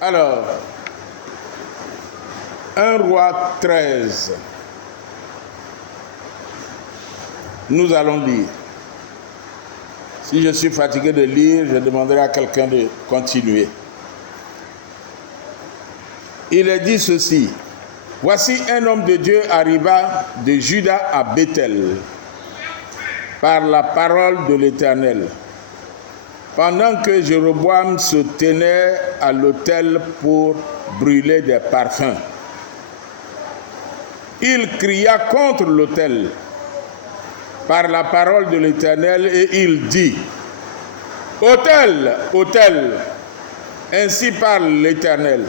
Alors, 1 Roi 13. Nous allons lire. Si je suis fatigué de lire, je demanderai à quelqu'un de continuer. Il est dit ceci. Voici un homme de Dieu arriva de Juda à Bethel par la parole de l'Éternel. Pendant que Jéroboam se tenait à l'autel pour brûler des parfums, il cria contre l'autel par la parole de l'Éternel et il dit: Autel, autel, ainsi parle l'Éternel.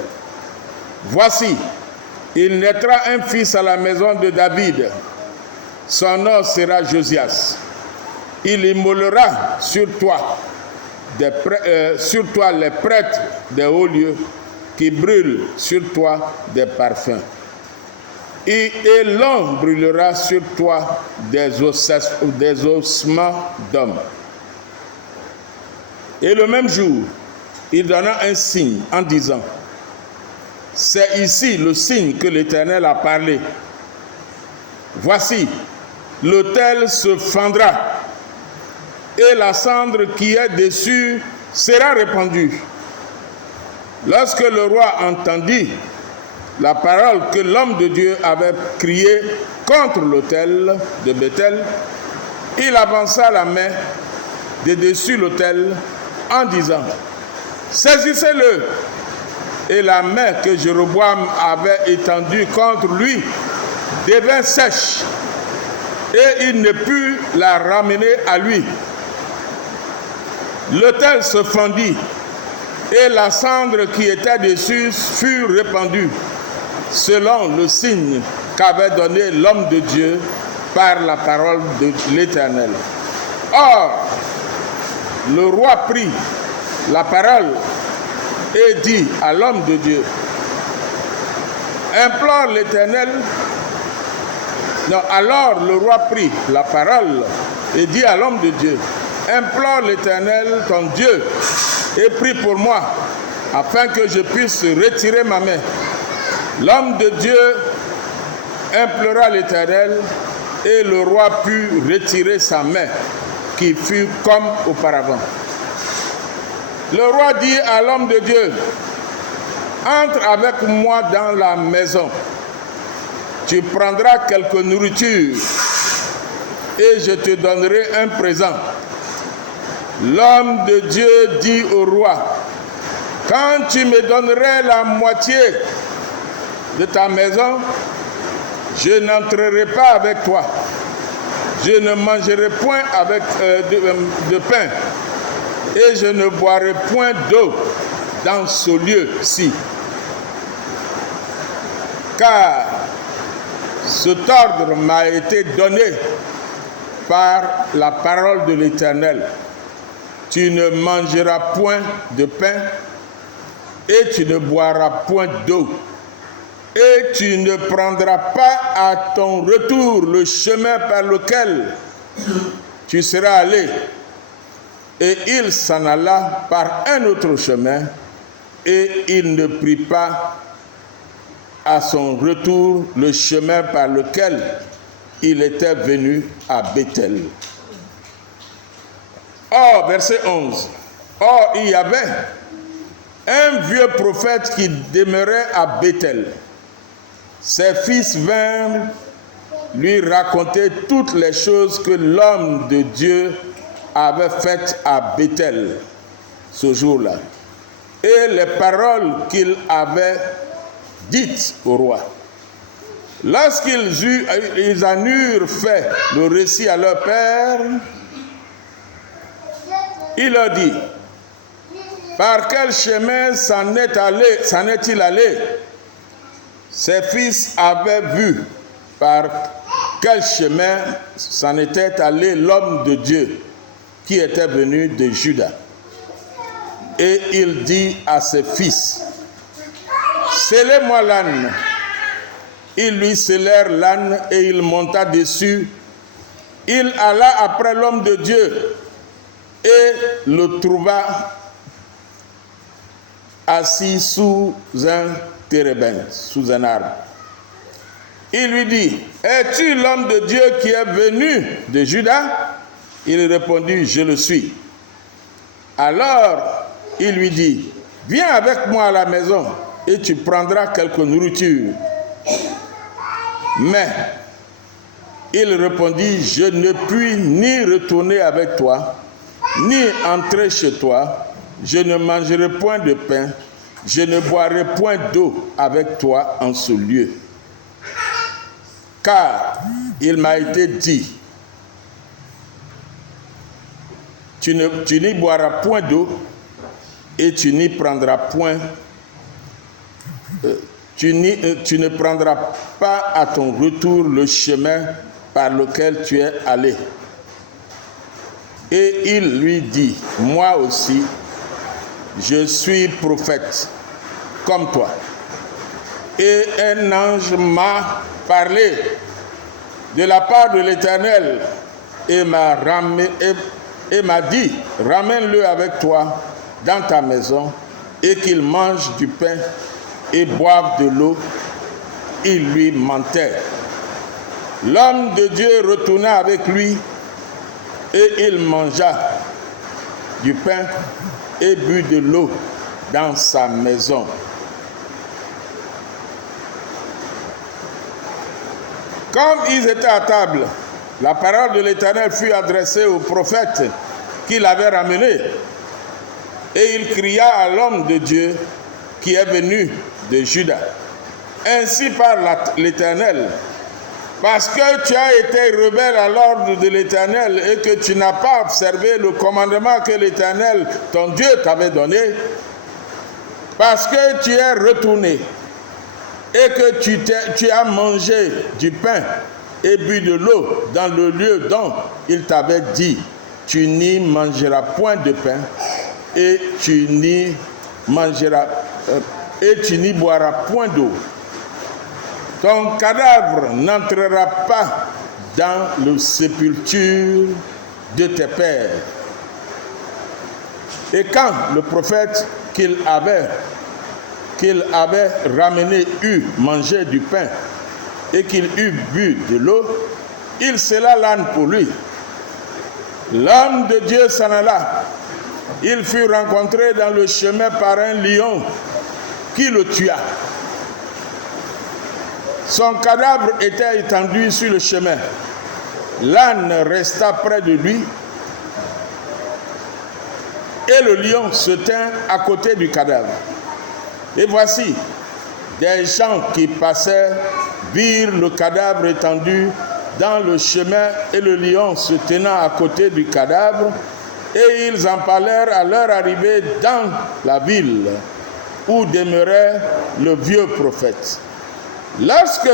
Voici, il naîtra un fils à la maison de David. Son nom sera Josias. Il immolera sur toi les prêtres des hauts lieux qui brûlent sur toi des parfums. Et l'on brûlera sur toi des ossements d'hommes. Et le même jour, il donna un signe en disant: c'est ici le signe que l'Éternel a parlé. Voici, l'autel se fendra et la cendre qui est dessus sera répandue. Lorsque le roi entendit la parole que l'homme de Dieu avait criée contre l'autel de Bethel, il avança la main de dessus l'autel en disant: saisissez-le. Et la main que Jéroboam avait étendue contre lui devint sèche, et il ne put la ramener à lui. L'autel se fendit, et la cendre qui était dessus fut répandue, selon le signe qu'avait donné l'homme de Dieu par la parole de l'Éternel. Or, le roi prit la parole et dit à l'homme de Dieu: implore l'Éternel. Non, alors le roi prit la parole et dit à l'homme de Dieu: implore l'Éternel ton Dieu et prie pour moi, afin que je puisse retirer ma main. L'homme de Dieu implora l'Éternel, et le roi put retirer sa main, qui fut comme auparavant. Le roi dit à l'homme de Dieu: entre avec moi dans la maison, tu prendras quelque nourriture et je te donnerai un présent. L'homme de Dieu dit au roi: quand tu me donnerais la moitié de ta maison, je n'entrerai pas avec toi. Je ne mangerai point avec de pain et je ne boirai point d'eau dans ce lieu-ci. Car cet ordre m'a été donné par la parole de l'Éternel. Tu ne mangeras point de pain et tu ne boiras point d'eau. Et tu ne prendras pas à ton retour le chemin par lequel tu seras allé. Et il s'en alla par un autre chemin, et il ne prit pas à son retour le chemin par lequel il était venu à Bethel. Or, verset 11, or il y avait un vieux prophète qui demeurait à Bethel. Ses fils vinrent lui raconter toutes les choses que l'homme de Dieu avait faites à Bethel ce jour-là, et les paroles qu'il avait dites au roi. Lorsqu'ils en eurent fait le récit à leur père, il leur dit: par quel chemin s'en est-il allé? Ses fils avaient vu par quel chemin s'en était allé l'homme de Dieu qui était venu de Juda. Et il dit à ses fils: scellez-moi l'âne. Ils lui scellèrent l'âne et il monta dessus. Il alla après l'homme de Dieu et le trouva assis sous un térébinthe, sous un arbre. Il lui dit, es-tu l'homme de Dieu qui est venu de Juda? Il répondit, je le suis. Alors, il lui dit, viens avec moi à la maison et tu prendras quelque nourriture. Mais il répondit, je ne puis ni retourner avec toi, ni entrer chez toi. Je ne mangerai point de pain, je ne boirai point d'eau avec toi en ce lieu. Car il m'a été dit, tu n'y boiras point d'eau et tu n'y prendras point, tu ne prendras pas à ton retour le chemin par lequel tu es allé. Et il lui dit, moi aussi, je suis prophète comme toi. Et un ange m'a parlé de la part de l'Éternel et m'a dit, ramène-le avec toi dans ta maison et qu'il mange du pain et boive de l'eau. Il lui mentait. L'homme de Dieu retourna avec lui et il mangea du pain et but de l'eau dans sa maison. Comme ils étaient à table, la parole de l'Éternel fut adressée au prophète qui l'avait ramené. Et il cria à l'homme de Dieu qui est venu de Juda. Ainsi parle l'Éternel, parce que tu as été rebelle à l'ordre de l'Éternel et que tu n'as pas observé le commandement que l'Éternel, ton Dieu, t'avait donné, parce que tu es retourné et que tu as mangé du pain et bu de l'eau dans le lieu dont il t'avait dit, tu n'y mangeras point de pain et tu n'y boiras point d'eau. Ton cadavre n'entrera pas dans la sépulture de tes pères. Et quand le prophète qu'il avait ramené eut mangé du pain et qu'il eut bu de l'eau, il scella l'âne pour lui. L'homme de Dieu s'en alla. Il fut rencontré dans le chemin par un lion qui le tua. Son cadavre était étendu sur le chemin. L'âne resta près de lui et le lion se tint à côté du cadavre. Et voici, des gens qui passaient virent le cadavre étendu dans le chemin et le lion se tenant à côté du cadavre, et ils en parlèrent à leur arrivée dans la ville où demeurait le vieux prophète. Lorsque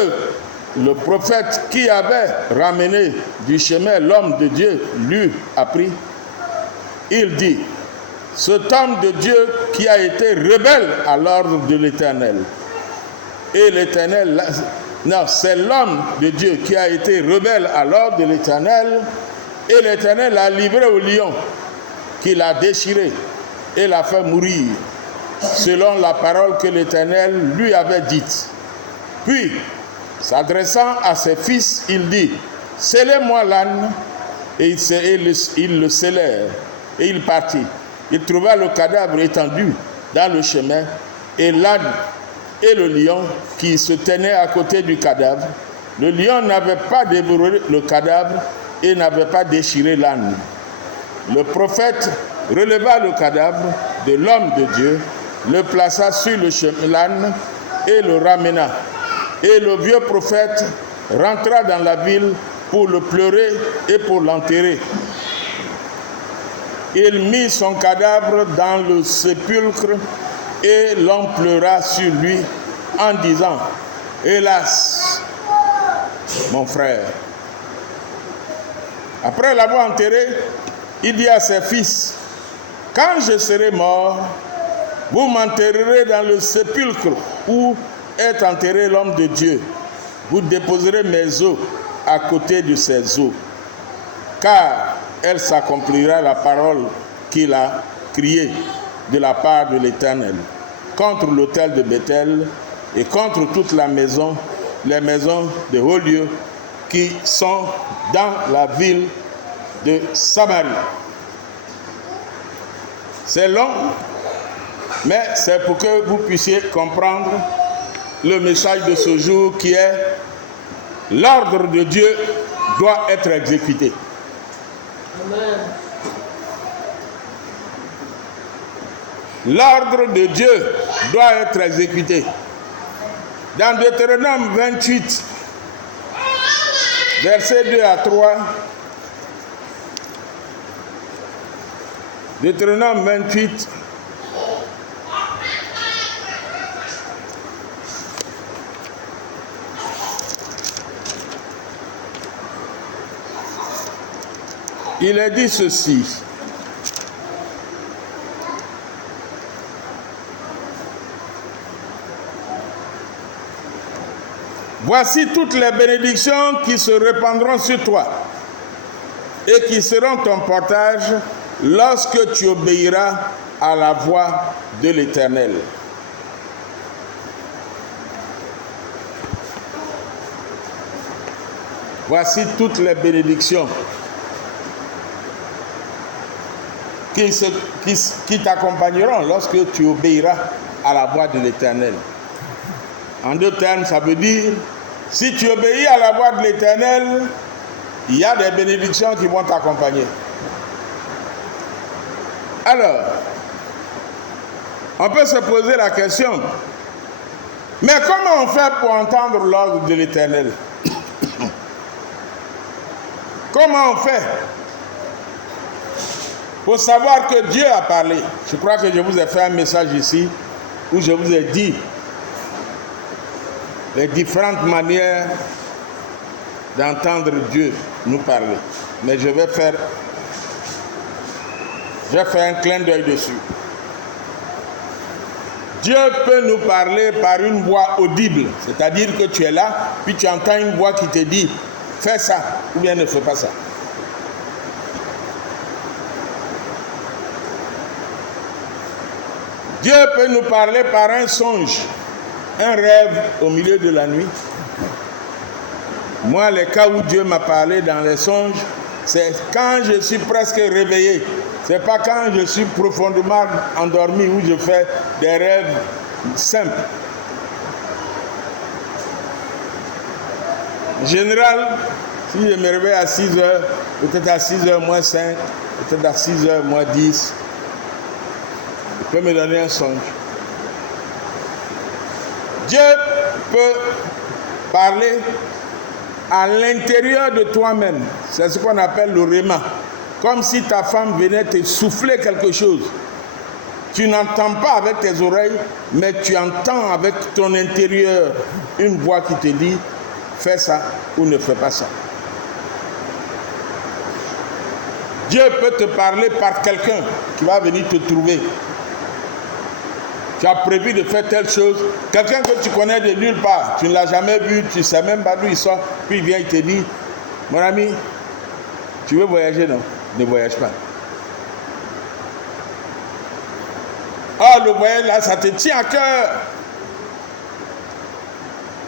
le prophète qui avait ramené du chemin l'homme de Dieu l'eut appris, il dit, cet homme de Dieu qui a été rebelle à l'ordre de l'Éternel. Et l'Éternel, non, c'est l'homme de Dieu qui a été rebelle à l'ordre de l'Éternel. Et l'Éternel l'a livré au lion, qui l'a déchiré et l'a fait mourir, selon la parole que l'Éternel lui avait dite. Puis, s'adressant à ses fils, il dit, scellez-moi l'âne. Et ils le scellèrent. Et il partit. Il trouva le cadavre étendu dans le chemin, et l'âne et le lion qui se tenaient à côté du cadavre. Le lion n'avait pas dévoré le cadavre et n'avait pas déchiré l'âne. Le prophète releva le cadavre de l'homme de Dieu, le plaça sur le chemin l'âne et le ramena. Et le vieux prophète rentra dans la ville pour le pleurer et pour l'enterrer. Il mit son cadavre dans le sépulcre et l'on pleura sur lui en disant, hélas, mon frère. Après l'avoir enterré, il dit à ses fils, quand je serai mort, vous m'enterrerez dans le sépulcre où est enterré l'homme de Dieu. Vous déposerez mes os à côté de ses os, car elle s'accomplira la parole qu'il a criée de la part de l'Éternel. contre l'autel de Bethel et contre toute la maison, les maisons de hauts lieux qui sont dans la ville de Samarie. C'est long, mais c'est pour que vous puissiez comprendre le message de ce jour qui est l'ordre de Dieu doit être exécuté. Amen. L'ordre de Dieu doit être exécuté. Dans Deutéronome 28, versets 2 à 3, Deutéronome 28, il est dit ceci. Voici toutes les bénédictions qui se répandront sur toi et qui seront ton portage lorsque tu obéiras à la voix de l'Éternel. Voici toutes les bénédictions qui t'accompagneront lorsque tu obéiras à la voix de l'Éternel. En deux termes, ça veut dire, si tu obéis à la voix de l'Éternel, il y a des bénédictions qui vont t'accompagner. Alors, on peut se poser la question, mais comment on fait pour entendre l'ordre de l'Éternel? Comment on fait pour savoir que Dieu a parlé? Je crois que je vous ai fait un message ici où je vous ai dit les différentes manières d'entendre Dieu nous parler. Mais je vais faire un clin d'œil dessus. Dieu peut nous parler par une voix audible, c'est-à-dire que tu es là, puis tu entends une voix qui te dit « fais ça » ou bien « ne fais pas ça ». Dieu peut nous parler par un songe, un rêve au milieu de la nuit. Moi, les cas où Dieu m'a parlé dans les songes, c'est quand je suis presque réveillé. Ce n'est pas quand je suis profondément endormi où je fais des rêves simples. En général, si je me réveille à 6 heures, peut-être à 6 heures moins 5, peut-être à 6 heures moins 10, il peut me donner un songe. Dieu peut parler à l'intérieur de toi-même. C'est ce qu'on appelle le réma. Comme si ta femme venait te souffler quelque chose. Tu n'entends pas avec tes oreilles, mais tu entends avec ton intérieur une voix qui te dit « fais ça ou ne fais pas ça ». Dieu peut te parler par quelqu'un qui va venir te trouver. Tu as prévu de faire telle chose, quelqu'un que tu connais de nulle part, tu ne l'as jamais vu, tu ne sais même pas d'où il sort, puis il vient, il te dit, mon ami, tu veux voyager, non? Ne voyage pas. Oh, le voyage là, ça te tient à cœur.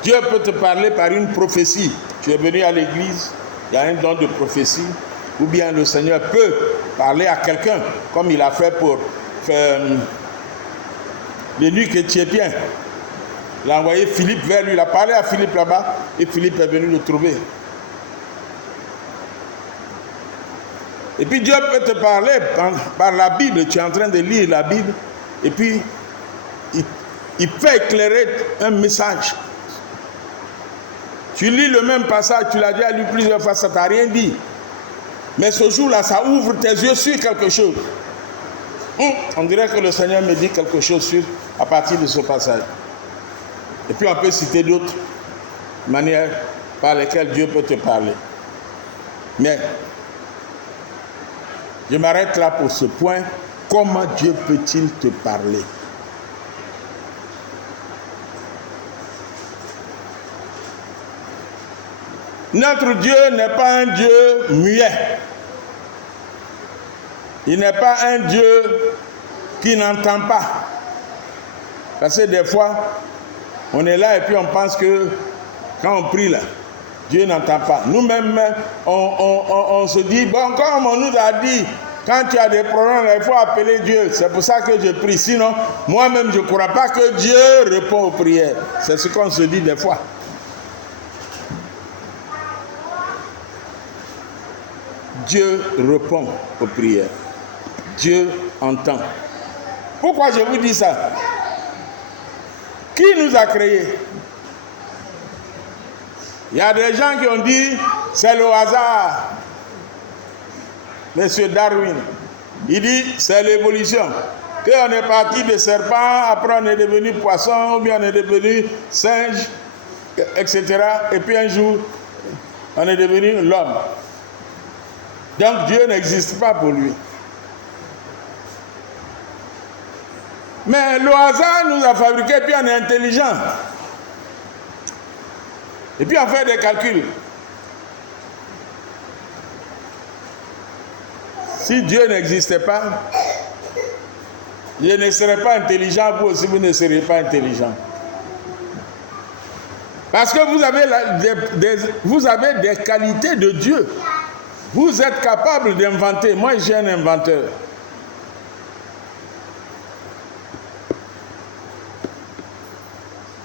Dieu peut te parler par une prophétie. Tu es venu à l'église, il y a un don de prophétie, ou bien le Seigneur peut parler à quelqu'un, comme il a fait pour l'eunuque éthiopien. Il a envoyé Philippe vers lui, il a parlé à Philippe là-bas, et Philippe est venu le trouver. Et puis Dieu peut te parler par la Bible, tu es en train de lire la Bible, et puis il fait éclairer un message. Tu lis le même passage, tu l'as déjà lu plusieurs fois, ça ne t'a rien dit. Mais ce jour-là, ça ouvre tes yeux sur quelque chose. On dirait que le Seigneur me dit quelque chose à partir de ce passage. Et puis on peut citer d'autres manières par lesquelles Dieu peut te parler. Mais je m'arrête là pour ce point. Comment Dieu peut-il te parler? Notre Dieu n'est pas un Dieu muet. Il n'est pas un Dieu qui n'entend pas. Parce que des fois, on est là et puis on pense que quand on prie là, Dieu n'entend pas. Nous-mêmes, on se dit, bon, comme on nous a dit, quand tu as des problèmes, il faut appeler Dieu. C'est pour ça que je prie. Sinon, moi-même, je ne crois pas que Dieu répond aux prières. C'est ce qu'on se dit des fois. Dieu répond aux prières. Dieu entend. Pourquoi je vous dis ça? Qui nous a créés? Il y a des gens qui ont dit c'est le hasard. Monsieur Darwin, il dit c'est l'évolution. Qu'on est parti de serpent, après on est devenu poisson, ou bien on est devenu singe, etc. Et puis un jour, on est devenu l'homme. Donc Dieu n'existe pas pour lui. Mais le hasard nous a fabriqués, puis on est intelligent. Et puis on fait des calculs. Si Dieu n'existait pas, je ne serais pas intelligent, vous aussi vous ne seriez pas intelligent. Parce que vous avez des qualités de Dieu. Vous êtes capable d'inventer. Moi, je suis un inventeur.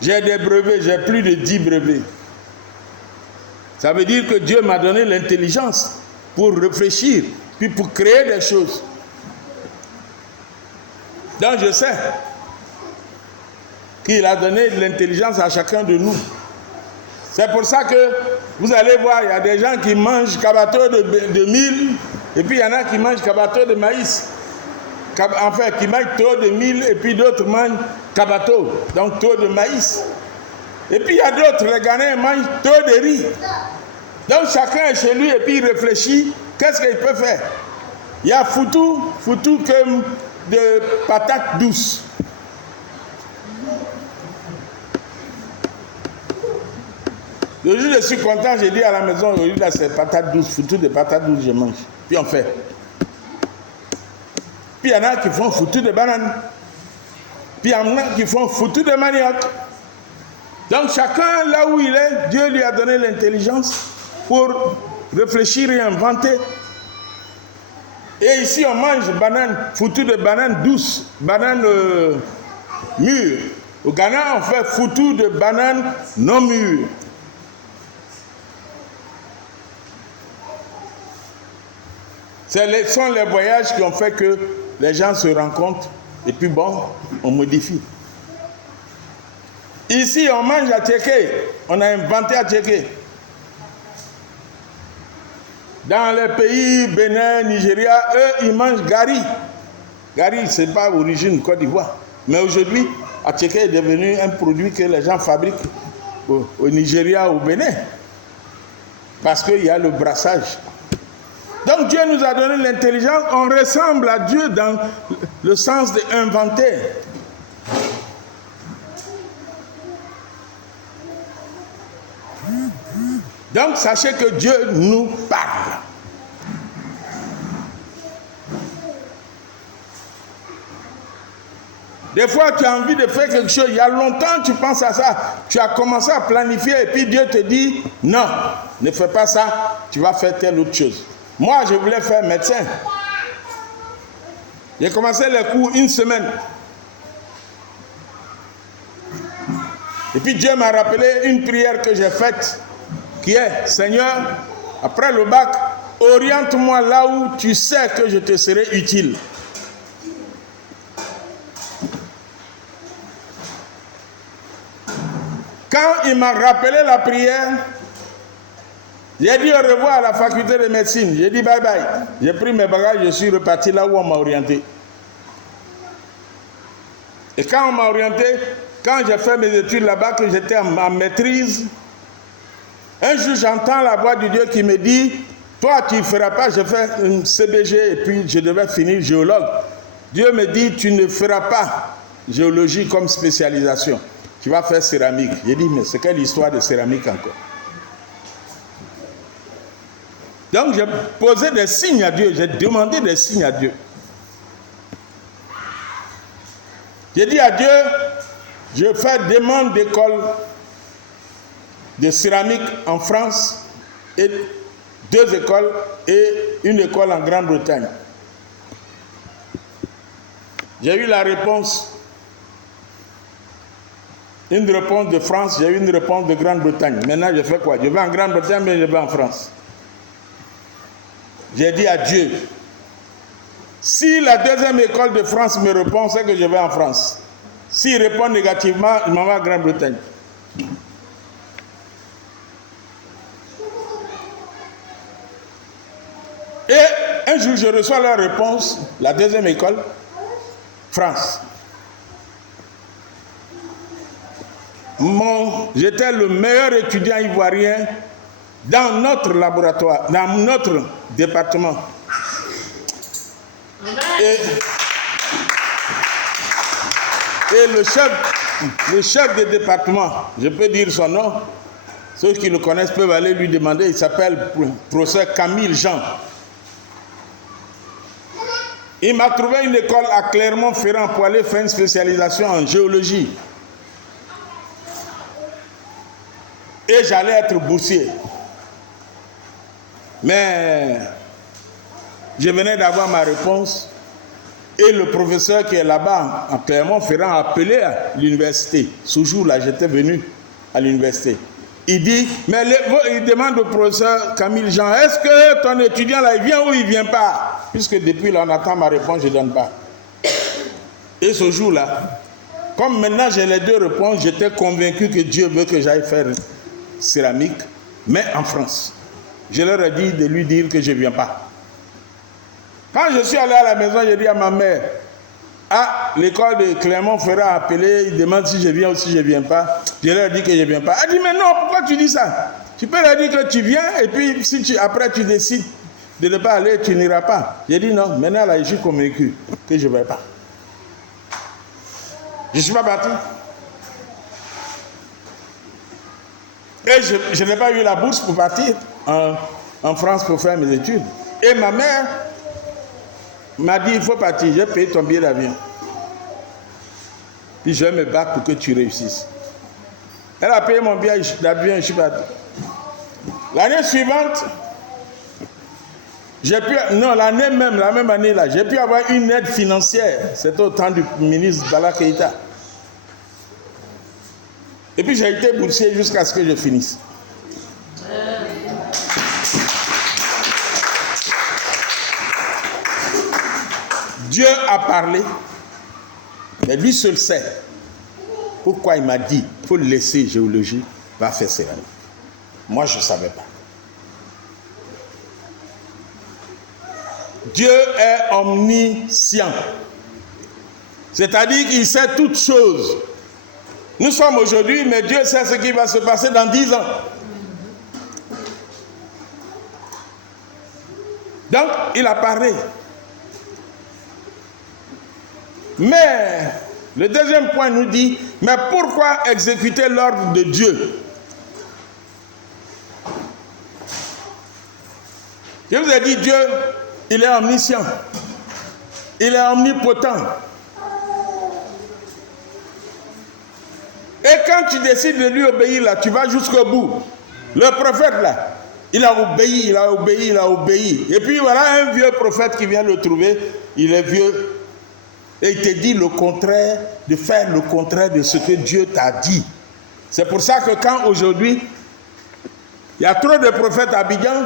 J'ai des brevets, j'ai plus de 10 brevets. Ça veut dire que Dieu m'a donné l'intelligence pour réfléchir, puis pour créer des choses. Donc je sais qu'il a donné de l'intelligence à chacun de nous. C'est pour ça que vous allez voir, il y a des gens qui mangent cabato de mil, et puis il y en a qui mangent cabato de maïs. Enfin, qui mangent taux de mil, et puis d'autres mangent cabato, donc taux de maïs. Et puis il y a d'autres, les Ghanéens mangent taux de riz. Donc chacun est chez lui et puis il réfléchit, qu'est-ce qu'il peut faire? Il y a foutu comme de patates douces. Le jour je suis content, j'ai dit à la maison, aujourd'hui là c'est patates douces, foutu de patates douces, je mange. Puis on fait. Puis il y en a qui font foutu de bananes. Puis il y en a qui font foutu de manioc. Donc chacun là où il est, Dieu lui a donné l'intelligence pour réfléchir et inventer. Et ici on mange banane, foutu de bananes douces, bananes mûres. Au Ghana on fait foutu de bananes non mûres. Ce sont les voyages qui ont fait que les gens se rencontrent et puis bon, on modifie. Ici, on mange à Tchéké. On a inventé à Tchéké. Dans les pays Bénin, Nigeria, eux, ils mangent gari. Gari, ce n'est pas d'origine Côte d'Ivoire. Mais aujourd'hui, à Tchéké est devenu un produit que les gens fabriquent au Nigeria, au Bénin. Parce qu'il y a le brassage. Donc Dieu nous a donné l'intelligence. On ressemble à Dieu dans le sens d'inventer. Donc sachez que Dieu nous parle. Des fois tu as envie de faire quelque chose, il y a longtemps tu penses à ça, tu as commencé à planifier et puis Dieu te dit non, ne fais pas ça, tu vas faire telle autre chose. Moi je voulais faire médecin. J'ai commencé les cours une semaine. Et puis Dieu m'a rappelé une prière que j'ai faite qui est, Seigneur, après le bac, oriente-moi là où tu sais que je te serai utile. Quand il m'a rappelé la prière, j'ai dit au revoir à la faculté de médecine. J'ai dit bye bye. J'ai pris mes bagages, je suis reparti là où on m'a orienté. Et quand on m'a orienté, quand j'ai fait mes études là-bas, que j'étais en maîtrise, un jour j'entends la voix de Dieu qui me dit, toi tu ne feras pas, je fais un CBG et puis je devais finir géologue. Dieu me dit, tu ne feras pas géologie comme spécialisation. Tu vas faire céramique. J'ai dit, mais c'est quelle histoire de céramique encore? Donc j'ai posé des signes à Dieu, j'ai demandé des signes à Dieu. J'ai dit à Dieu, Je fais demande d'école de céramique en France et 2 écoles et une école en Grande-Bretagne. J'ai eu la réponse, une réponse de France, j'ai eu une réponse de Grande-Bretagne. Maintenant, je fais quoi? Je vais en Grande-Bretagne, mais je vais en France. J'ai dit à Dieu, si la 2e école de France me répond, c'est que je vais en France. S'il répond négativement, je m'en vais en Grande-Bretagne. Et un jour, je reçois la réponse, la 2e école, France. J'étais le meilleur étudiant ivoirien dans notre laboratoire, dans notre département. Et le chef de département, je peux dire son nom, ceux qui le connaissent peuvent aller lui demander, il s'appelle professeur Camille Jean. Il m'a trouvé une école à Clermont-Ferrand pour aller faire une spécialisation en géologie. Et j'allais être boursier. Mais je venais d'avoir ma réponse. Et le professeur qui est là-bas, en Clermont-Ferrand, a appelé à l'université. Ce jour-là, j'étais venu à l'université. Il dit, mais il demande au professeur Camille Jean, est-ce que ton étudiant là, il vient ou il ne vient pas? Puisque depuis là, on attend ma réponse, je ne donne pas. Et ce jour-là, comme maintenant j'ai les 2 réponses, j'étais convaincu que Dieu veut que j'aille faire céramique, mais en France. Je leur ai dit de lui dire que je ne viens pas. Quand je suis allé à la maison, j'ai dit à ma mère, ah, l'école de Clermont-Ferrand a appelé, il demande si je viens ou si je ne viens pas. Je leur ai dit que je ne viens pas. Elle dit, mais non, pourquoi tu dis ça? Tu peux leur dire que tu viens et puis si après tu décides de ne pas aller, tu n'iras pas. J'ai dit non, maintenant là, je suis convaincu que je ne vais pas. Je ne suis pas parti. Et je n'ai pas eu la bourse pour partir en France pour faire mes études. Et ma mère m'a dit, il faut partir, j'ai payé ton billet d'avion. Puis je vais me battre pour que tu réussisses. Elle a payé mon billet d'avion et je suis parti. L'année suivante, l'année même, la même année là, j'ai pu avoir une aide financière. C'était au temps du ministre Bala Keïta. Et puis j'ai été boursier jusqu'à ce que je finisse. Dieu a parlé, mais lui seul sait pourquoi il m'a dit il faut laisser géologie, va faire céramique. Moi je ne savais pas. Dieu est omniscient, c'est-à-dire qu'il sait toutes choses. Nous sommes aujourd'hui, mais Dieu sait ce qui va se passer dans 10 ans. Donc, il a parlé. Mais, le deuxième point nous dit, mais pourquoi exécuter l'ordre de Dieu? Je vous ai dit, Dieu, il est omniscient. Il est omnipotent. Et quand tu décides de lui obéir, là, tu vas jusqu'au bout. Le prophète, là, il a obéi, il a obéi, il a obéi. Et puis voilà un vieux prophète qui vient le trouver, il est vieux. Et il te dit le contraire, de faire le contraire de ce que Dieu t'a dit. C'est pour ça que quand aujourd'hui, il y a trop de prophètes à Abidjan,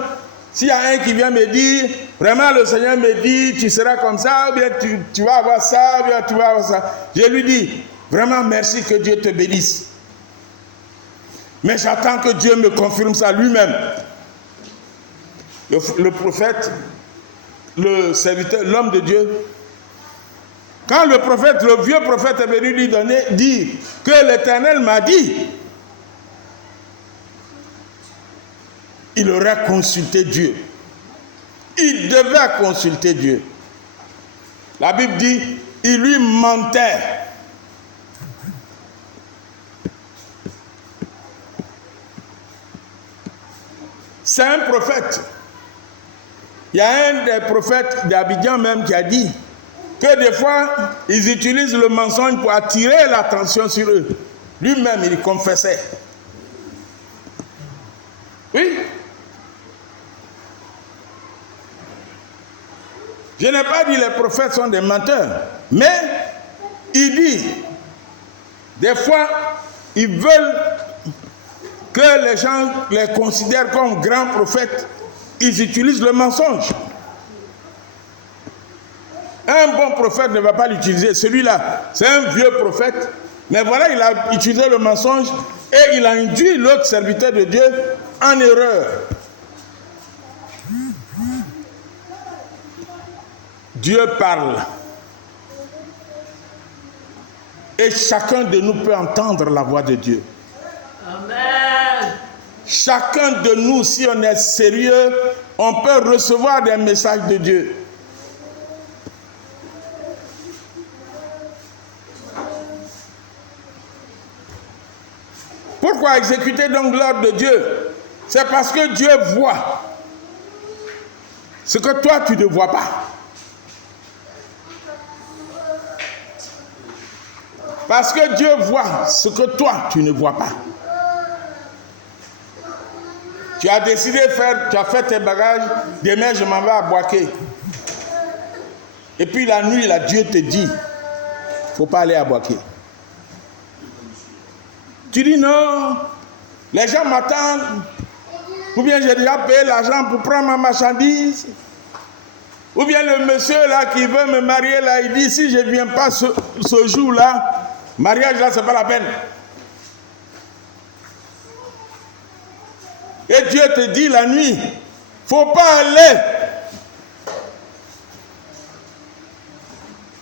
s'il y a un qui vient me dire, vraiment le Seigneur me dit, tu seras comme ça, ou bien tu vas avoir ça, ou bien tu vas avoir ça. Je lui dis, vraiment merci, que Dieu te bénisse. Mais j'attends que Dieu me confirme ça lui-même. Le prophète, le serviteur, l'homme de Dieu, quand le prophète, le vieux prophète est venu lui dire que l'Éternel m'a dit, il aurait consulté Dieu. Il devait consulter Dieu. La Bible dit, il lui mentait. C'est un prophète. Il y a un des prophètes d'Abidjan même qui a dit, que des fois, ils utilisent le mensonge pour attirer l'attention sur eux. Lui-même, il confessait. Oui. Je n'ai pas dit que les prophètes sont des menteurs, mais il dit, des fois, ils veulent que les gens les considèrent comme grands prophètes. Ils utilisent le mensonge. Un bon prophète ne va pas l'utiliser. Celui-là, c'est un vieux prophète. Mais voilà, il a utilisé le mensonge et il a induit l'autre serviteur de Dieu en erreur. Dieu parle. Et chacun de nous peut entendre la voix de Dieu. Amen. Chacun de nous, si on est sérieux, on peut recevoir des messages de Dieu. Pourquoi exécuter donc l'ordre de Dieu? C'est parce que Dieu voit ce que toi tu ne vois pas. Parce que Dieu voit ce que toi tu ne vois pas. Tu as décidé de faire, tu as fait tes bagages, demain je m'en vais à Boaké. Et puis la nuit, là, Dieu te dit, il ne faut pas aller à Boaké. Tu dis non, les gens m'attendent, ou bien j'ai déjà payé l'argent pour prendre ma marchandise, ou bien le monsieur là qui veut me marier là, il dit si je ne viens pas ce jour-là, mariage là, c'est pas la peine. Et Dieu te dit la nuit, il ne faut pas aller.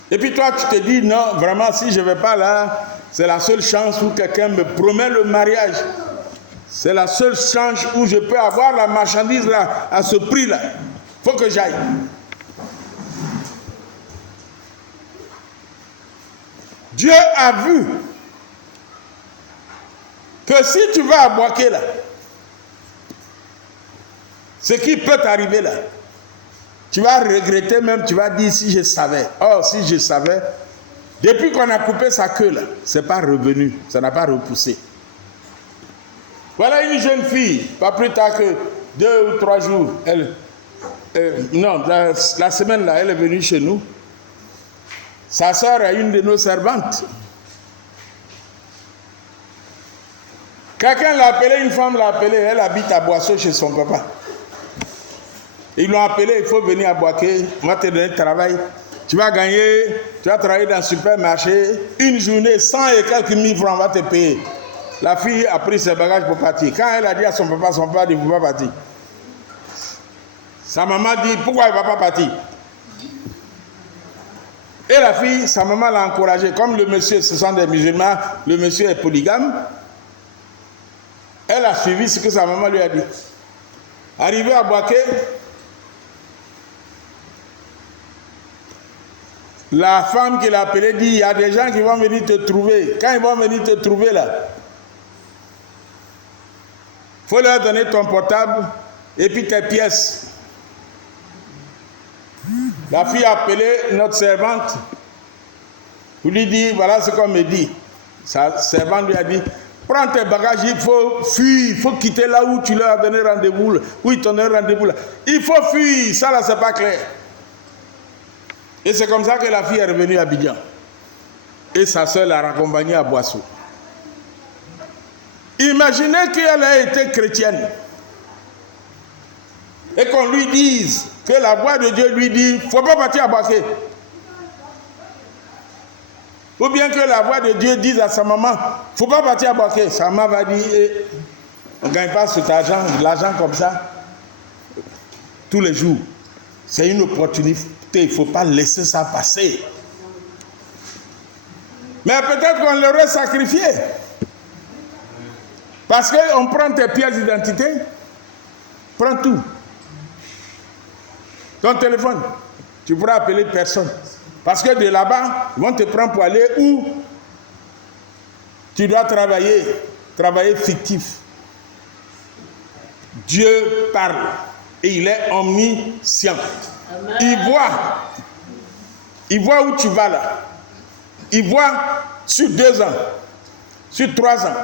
Et puis toi, tu te dis, non, vraiment, si je ne vais pas là, c'est la seule chance où quelqu'un me promet le mariage. C'est la seule chance où je peux avoir la marchandise là, à ce prix-là. Il faut que j'aille. Dieu a vu que si tu vas à Boaké là, ce qui peut t'arriver là, tu vas regretter même, tu vas dire si je savais. Oh, si je savais, depuis qu'on a coupé sa queue là, c'est pas revenu, ça n'a pas repoussé. Voilà une jeune fille, pas plus tard que 2 ou 3 jours, la semaine là, elle est venue chez nous. Sa soeur est une de nos servantes. Quelqu'un l'a appelée, une femme l'a appelée, elle habite à Boisseau chez son papa. Ils l'ont appelé, il faut venir à Boaké, on va te donner le travail. Tu vas gagner, tu vas travailler dans un supermarché, une journée, 100 et quelques mille francs, on va te payer. La fille a pris ses bagages pour partir. Quand elle a dit à son papa dit, il ne faut pas partir. Sa maman dit, pourquoi il ne va pas partir? Et la fille, sa maman l'a encouragé. Comme le monsieur, ce sont des musulmans, le monsieur est polygame. Elle a suivi ce que sa maman lui a dit. Arrivée à Boaké, la femme qui l'a appelée dit, il y a des gens qui vont venir te trouver. Quand ils vont venir te trouver là, il faut leur donner ton portable et puis tes pièces. La fille a appelé notre servante pour lui dire, voilà ce qu'on me dit. Sa servante lui a dit, prends tes bagages, il faut fuir, il faut quitter là où tu leur as donné rendez-vous, où ils t'ont donné rendez-vous là. Il faut fuir, ça là c'est pas clair. Et c'est comme ça que la fille est revenue à Abidjan. Et sa soeur l'a raccompagnée à Boisseau. Imaginez qu'elle a été chrétienne. Et qu'on lui dise, que la voix de Dieu lui dit, il ne faut pas partir à Boaké. Ou bien que la voix de Dieu dise à sa maman, il ne faut pas partir à Boaké. Sa maman va dire, on ne gagne pas cet argent, l'argent comme ça, tous les jours. C'est une opportunité, il ne faut pas laisser ça passer. Mais peut-être qu'on l'aurait sacrifié. Parce qu'on prend tes pièces d'identité, prends tout. Ton téléphone, tu pourras appeler personne. Parce que de là-bas, ils vont te prendre pour aller où tu dois travailler fictif. Dieu parle et il est omniscient. Amen. il voit où tu vas là. Il voit sur 2 ans, sur 3 ans.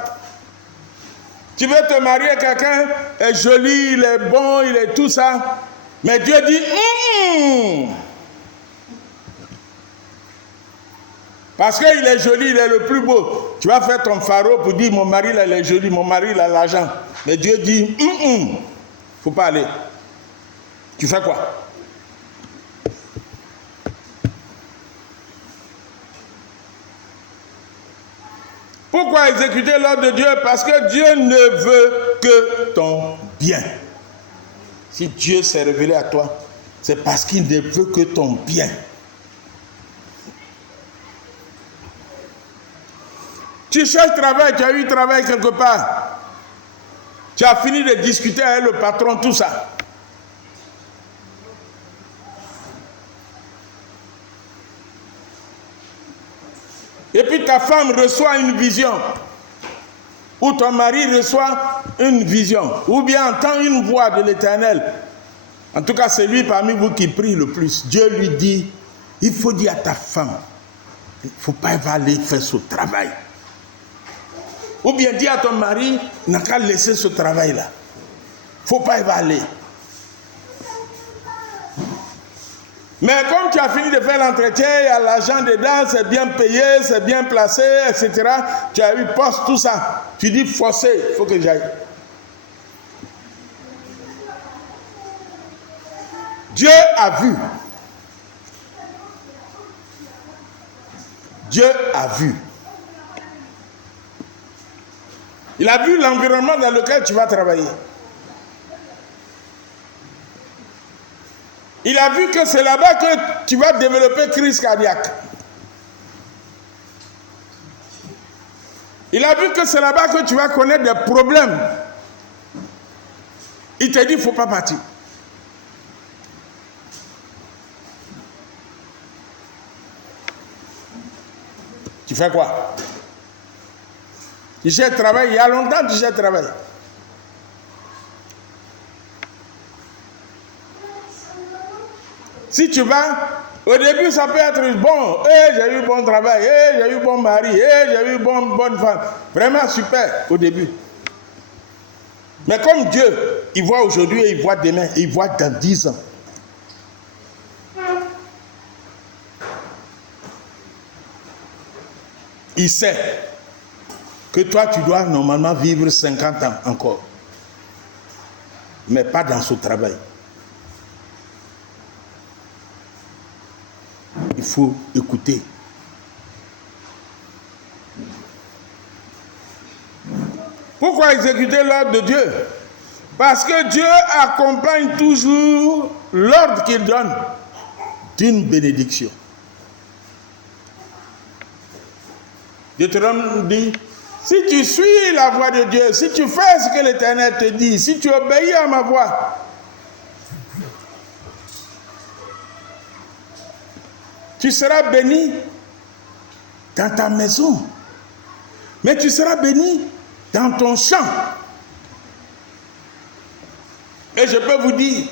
Tu veux te marier, quelqu'un est joli, il est bon, il est tout ça. Mais Dieu dit, parce qu'il est joli, il est le plus beau. Tu vas faire ton pharaon pour dire, mon mari là, il est joli, mon mari il a l'argent. Mais Dieu dit, faut pas aller. Tu fais quoi? Pourquoi exécuter l'ordre de Dieu? Parce que Dieu ne veut que ton bien. Si Dieu s'est révélé à toi, c'est parce qu'il ne veut que ton bien. Tu cherches travail, tu as eu travail quelque part. Tu as fini de discuter avec le patron, tout ça. Et puis ta femme reçoit une vision. Ou ton mari reçoit une vision. Ou bien entend une voix de l'Éternel. En tout cas, c'est lui parmi vous qui prie le plus. Dieu lui dit, il faut dire à ta femme, il ne faut pas aller faire ce travail. Ou bien dire à ton mari, il n'a qu'à laisser ce travail-là. Il ne faut pas y aller. Mais comme tu as fini de faire l'entretien, il y a l'argent dedans, c'est bien payé, c'est bien placé, etc. Tu as eu poste, tout ça. Tu dis forcé, il faut que j'aille. Dieu a vu. Dieu a vu. Il a vu l'environnement dans lequel tu vas travailler. Il a vu que c'est là-bas que tu vas développer crise cardiaque. Il a vu que c'est là-bas que tu vas connaître des problèmes. Il te dit, il ne faut pas partir. Tu fais quoi? Tu cherches travail, il y a longtemps que tu cherches travail. Si tu vas, au début ça peut être bon, j'ai eu bon travail, j'ai eu bon mari, j'ai eu bonne femme. Vraiment super au début. Mais comme Dieu, il voit aujourd'hui et il voit demain, et il voit dans 10 ans. Il sait que toi tu dois normalement vivre 50 ans encore. Mais pas dans ce travail. Il faut écouter. Pourquoi exécuter l'ordre de Dieu? Parce que Dieu accompagne toujours l'ordre qu'il donne d'une bénédiction. Deutéronome dit, si tu suis la voie de Dieu, si tu fais ce que l'Éternel te dit, si tu obéis à ma voix, tu seras béni dans ta maison, mais tu seras béni dans ton champ. Et je peux vous dire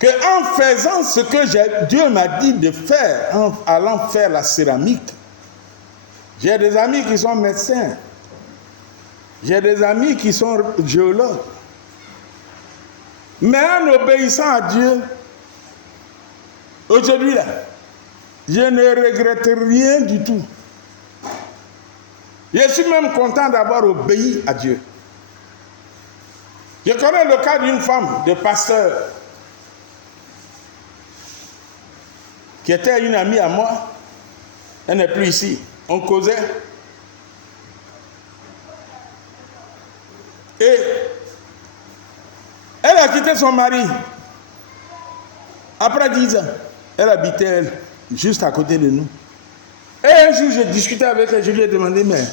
qu'en faisant ce que Dieu m'a dit de faire, en allant faire la céramique, j'ai des amis qui sont médecins, j'ai des amis qui sont géologues, mais en obéissant à Dieu, aujourd'hui là, je ne regrette rien du tout. Je suis même content d'avoir obéi à Dieu. Je connais le cas d'une femme de pasteur qui était une amie à moi. Elle n'est plus ici. On causait. Et elle a quitté son mari. Après 10 ans, elle habitait elle, juste à côté de nous. Et un jour, je discutais avec elle, je lui ai demandé, mais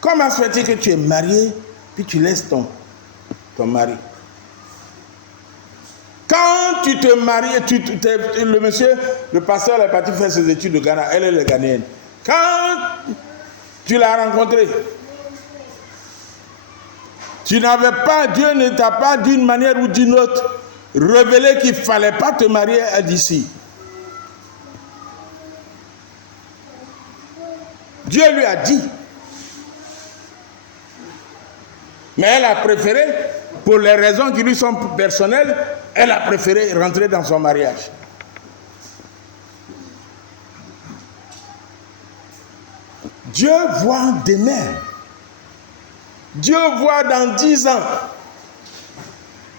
comment se fait-il que tu es marié, puis tu laisses ton mari? Quand tu te maries, le monsieur, le pasteur est parti faire ses études au Ghana, elle est ghanéenne. Quand tu l'as rencontré, tu n'avais pas, Dieu ne t'a pas d'une manière ou d'une autre révélé qu'il ne fallait pas te marier d'ici. Dieu lui a dit. Mais elle a préféré, pour les raisons qui lui sont personnelles, elle a préféré rentrer dans son mariage. Dieu voit demain. Dieu voit dans 10 ans.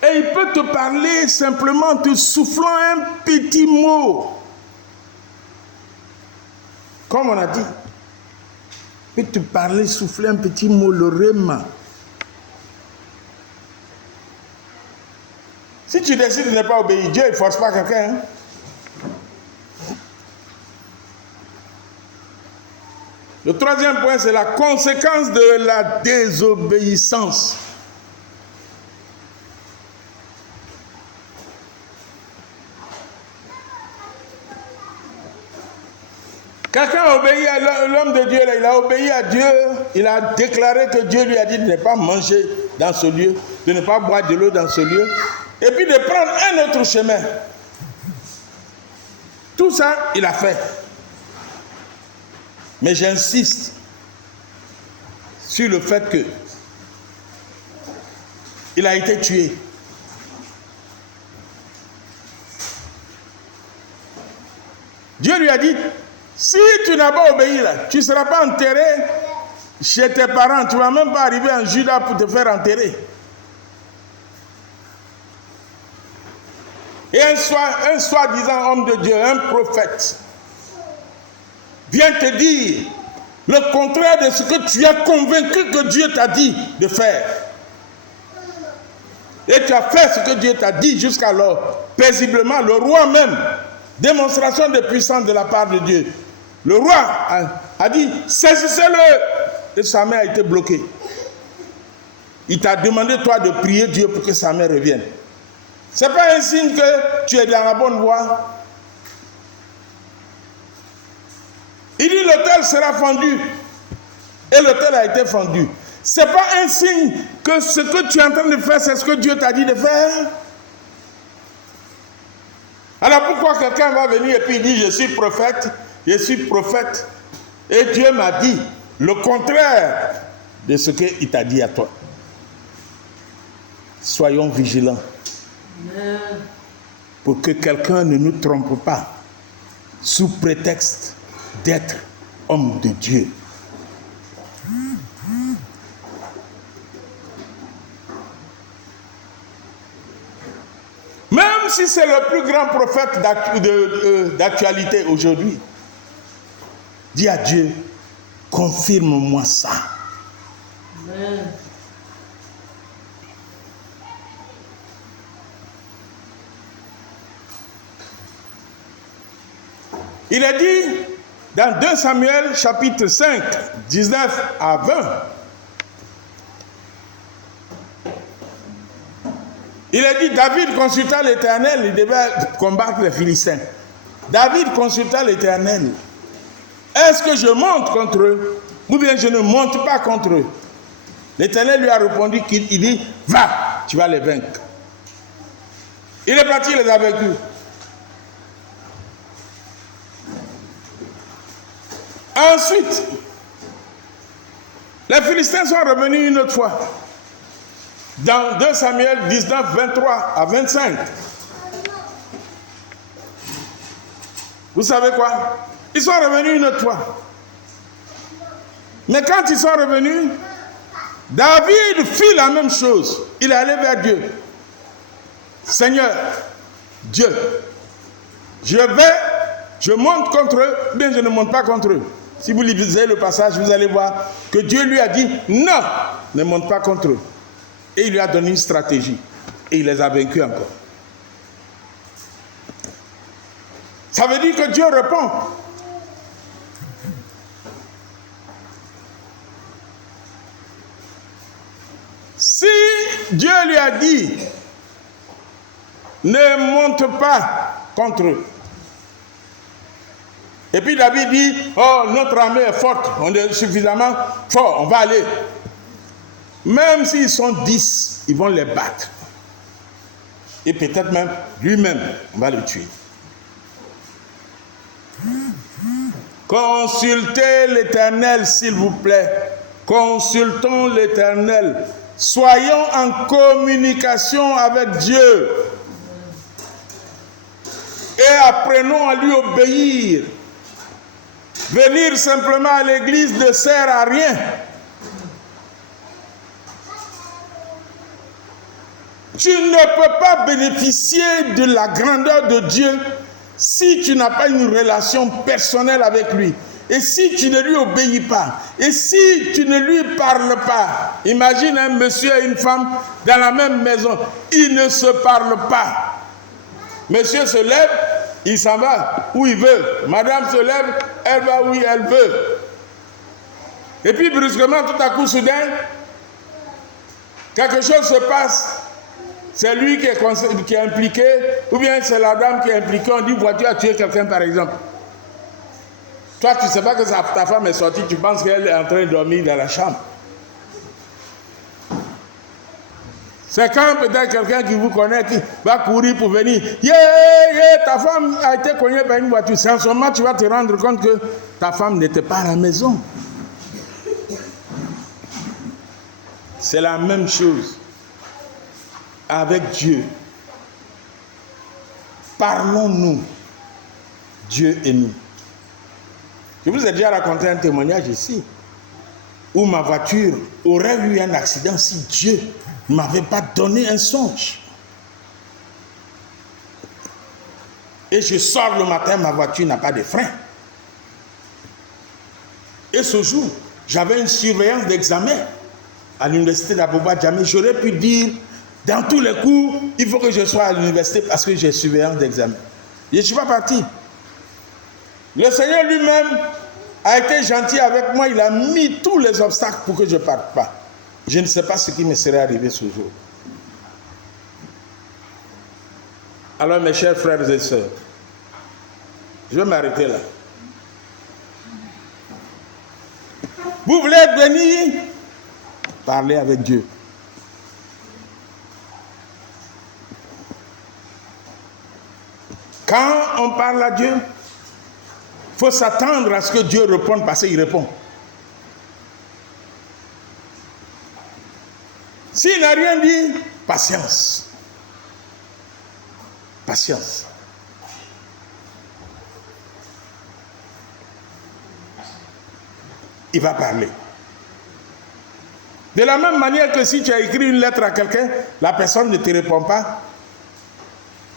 Et il peut te parler simplement en te soufflant un petit mot. Comme on a dit. Il peut te parler, souffler un petit mot, le rhéma. Si tu décides de ne pas obéir, Dieu ne force pas quelqu'un. Le troisième point, c'est la conséquence de la désobéissance. Quelqu'un a obéi à l'homme de Dieu, il a obéi à Dieu, il a déclaré que Dieu lui a dit de ne pas manger dans ce lieu, de ne pas boire de l'eau dans ce lieu, et puis de prendre un autre chemin. Tout ça, il a fait. Mais j'insiste sur le fait que il a été tué. Dieu lui a dit, si tu n'as pas obéi là, tu ne seras pas enterré chez tes parents, tu ne vas même pas arriver en Juda pour te faire enterrer. Et un soi-disant homme de Dieu, un prophète, vient te dire le contraire de ce que tu as convaincu que Dieu t'a dit de faire. Et tu as fait ce que Dieu t'a dit jusqu'alors, paisiblement, le roi même, démonstration de puissance de la part de Dieu. Le roi a dit, saisissez-le. Et sa main a été bloquée. Il t'a demandé, toi, de prier Dieu pour que sa main revienne. Ce n'est pas un signe que tu es dans la bonne voie. Il dit l'autel sera fendu. Et l'autel a été fendu. Ce n'est pas un signe que ce que tu es en train de faire, c'est ce que Dieu t'a dit de faire. Alors pourquoi quelqu'un va venir et puis il dit je suis prophète, et Dieu m'a dit le contraire de ce qu'il t'a dit à toi. Soyons vigilants. Amen. Pour que quelqu'un ne nous trompe pas sous prétexte d'être homme de Dieu. Même si c'est le plus grand prophète d'actualité aujourd'hui, dis à Dieu, confirme-moi ça. Amen. Il est dit dans 2 Samuel chapitre 5, 19 à 20, il est dit, David consulta l'Éternel, il devait combattre les Philistins. David consulta l'Éternel. Est-ce que je monte contre eux ou bien je ne monte pas contre eux? L'Éternel lui a répondu qu'il dit, va, tu vas les vaincre. Il est parti, il les a vaincus. Ensuite, les Philistins sont revenus une autre fois. Dans 2 Samuel 19, 23 à 25. Vous savez quoi? Ils sont revenus une autre fois. Mais quand ils sont revenus, David fit la même chose. Il est allé vers Dieu. Seigneur, Dieu, je monte contre eux, bien je ne monte pas contre eux. Si vous lisez le passage, vous allez voir que Dieu lui a dit, non, ne monte pas contre eux. Et il lui a donné une stratégie. Et il les a vaincus encore. Ça veut dire que Dieu répond. Si Dieu lui a dit, ne monte pas contre eux. Et puis David dit, oh, notre armée est forte, on est suffisamment fort, on va aller. Même s'ils sont 10, ils vont les battre. Et peut-être même, lui-même, on va le tuer. Consultez l'Éternel, s'il vous plaît. Consultons l'Éternel. Soyons en communication avec Dieu. Et apprenons à lui obéir. Venir simplement à l'église ne sert à rien. Tu ne peux pas bénéficier de la grandeur de Dieu si tu n'as pas une relation personnelle avec lui. Et si tu ne lui obéis pas, et si tu ne lui parles pas, imagine un monsieur et une femme dans la même maison, ils ne se parlent pas. Monsieur se lève, il s'en va où il veut. Madame se lève, elle va où elle veut. Et puis brusquement, tout à coup, soudain, quelque chose se passe. C'est lui qui est impliqué, ou bien c'est la dame qui est impliquée. On dit, vois-tu as tué quelqu'un par exemple. Toi, tu ne sais pas que ta femme est sortie, tu penses qu'elle est en train de dormir dans la chambre. C'est quand peut-être quelqu'un qui vous connaît qui va courir pour venir. Ta femme a été cognée par une voiture. C'est en ce moment que tu vas te rendre compte que ta femme n'était pas à la maison. C'est la même chose avec Dieu. Parlons-nous, Dieu et nous. Je vous ai déjà raconté un témoignage ici où ma voiture aurait eu un accident si Dieu ne m'avait pas donné un songe. Et je sors le matin, ma voiture n'a pas de frein. Et ce jour, j'avais une surveillance d'examen à l'université d'Abouba Djamé. J'aurais pu dire, dans tous les cours, il faut que je sois à l'université parce que j'ai surveillance d'examen. Je ne suis pas parti. Le Seigneur lui-même a été gentil avec moi. Il a mis tous les obstacles pour que je ne parte pas. Je ne sais pas ce qui me serait arrivé ce jour. Alors mes chers frères et sœurs, je vais m'arrêter là. Vous voulez être béni? Parlez avec Dieu. Quand on parle à Dieu, il faut s'attendre à ce que Dieu réponde parce qu'il répond. S'il n'a rien dit, patience. Patience. Il va parler. De la même manière que si tu as écrit une lettre à quelqu'un, la personne ne te répond pas.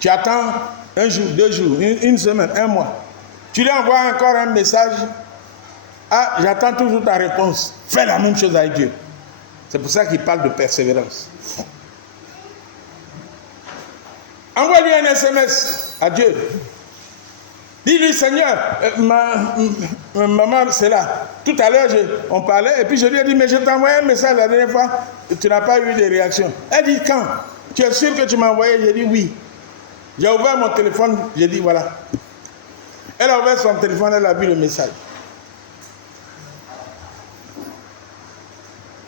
Tu attends un jour, 2 jours, une semaine, 1 mois. Tu lui envoies encore un message. Ah, j'attends toujours ta réponse. Fais la même chose avec Dieu. C'est pour ça qu'il parle de persévérance. Envoie-lui un SMS à Dieu. Dis-lui, Seigneur, maman, c'est là. Tout à l'heure, on parlait, et puis je lui ai dit, mais je t'ai envoyé un message la dernière fois, tu n'as pas eu de réaction. Elle dit, quand? Tu es sûr que tu m'as envoyé? J'ai dit, oui. J'ai ouvert mon téléphone, j'ai dit, voilà. Elle a ouvert son téléphone, elle a vu le message.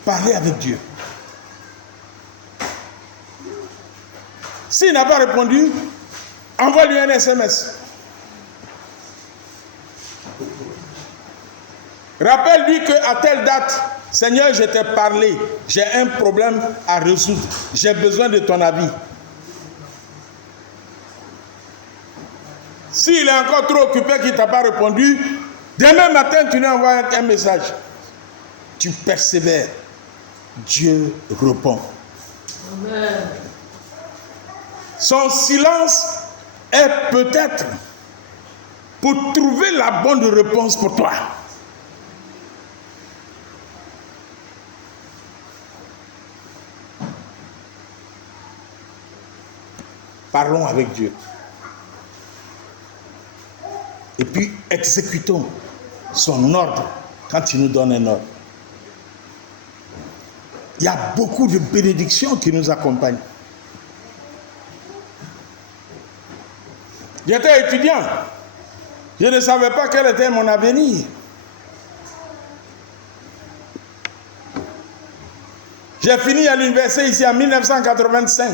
Parlez avec Dieu. S'il n'a pas répondu, envoie-lui un SMS. Rappelle-lui qu'à telle date, Seigneur, je t'ai parlé, j'ai un problème à résoudre, j'ai besoin de ton avis. S'il est encore trop occupé qu'il ne t'a pas répondu, demain matin, tu lui envoies un message. Tu persévères. Dieu répond. Amen. Son silence est peut-être pour trouver la bonne réponse pour toi. Parlons avec Dieu. Et puis exécutons son ordre quand il nous donne un ordre. Il y a beaucoup de bénédictions qui nous accompagnent. J'étais étudiant. Je ne savais pas quel était mon avenir. J'ai fini à l'université ici en 1985.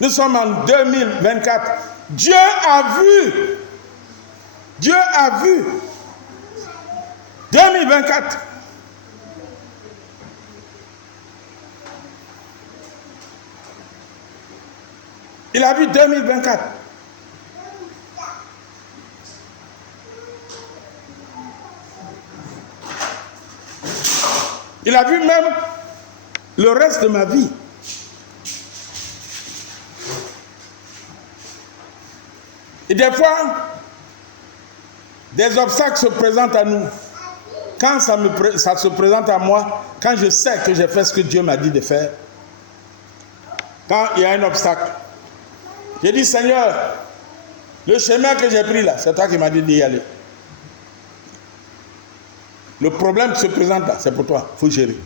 Nous sommes en 2024. Dieu a vu Dieu a vu 2024. Il a vu 2024. Il a vu même le reste de ma vie. Et des fois, des obstacles se présentent à nous. Quand ça se présente à moi, quand je sais que j'ai fait ce que Dieu m'a dit de faire, quand il y a un obstacle, je dis, Seigneur, le chemin que j'ai pris là, c'est toi qui m'as dit d'y aller. Le problème qui se présente là, c'est pour toi, il faut gérer.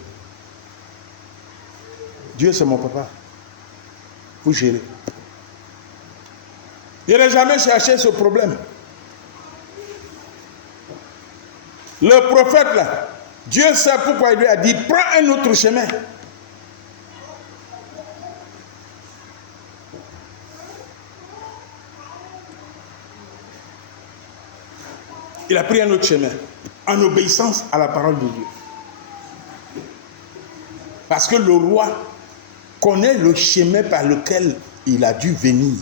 Dieu, c'est mon papa. Il faut gérer. Je n'ai jamais cherché ce problème. Le prophète là, Dieu sait pourquoi il lui a dit, prends un autre chemin. Il a pris un autre chemin, en obéissance à la parole de Dieu. Parce que le roi connaît le chemin par lequel il a dû venir.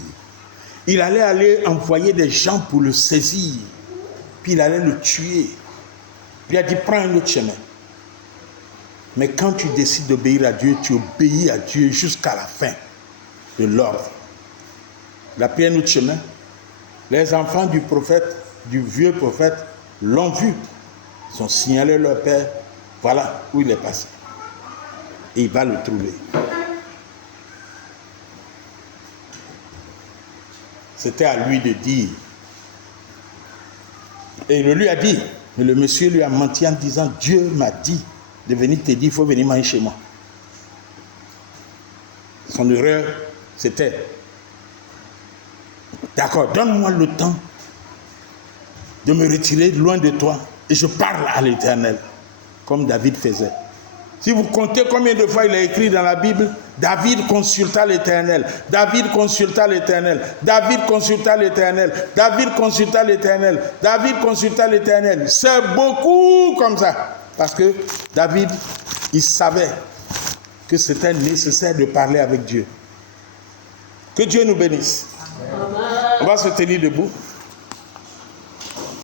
Il allait aller envoyer des gens pour le saisir, puis il allait le tuer. Puis il a dit, prends un autre chemin. Mais quand tu décides d'obéir à Dieu, tu obéis à Dieu jusqu'à la fin de l'ordre. Il a pris un autre chemin. Les enfants du prophète, du vieux prophète, l'ont vu. Ils ont signalé leur père. Voilà où il est passé. Et il va le trouver. C'était à lui de dire. Et il lui a dit. Mais le monsieur lui a menti en disant, Dieu m'a dit de venir te dire, il faut venir manger chez moi. Son erreur, c'était, d'accord, donne-moi le temps de me retirer loin de toi et je parle à l'Éternel, comme David faisait. Si vous comptez combien de fois il a écrit dans la Bible, David consulta l'Éternel, David consulta l'Éternel, David consulta l'Éternel, David consulta l'Éternel, David consulta l'Éternel. C'est beaucoup comme ça. Parce que David, il savait que c'était nécessaire de parler avec Dieu. Que Dieu nous bénisse. Amen. On va se tenir debout.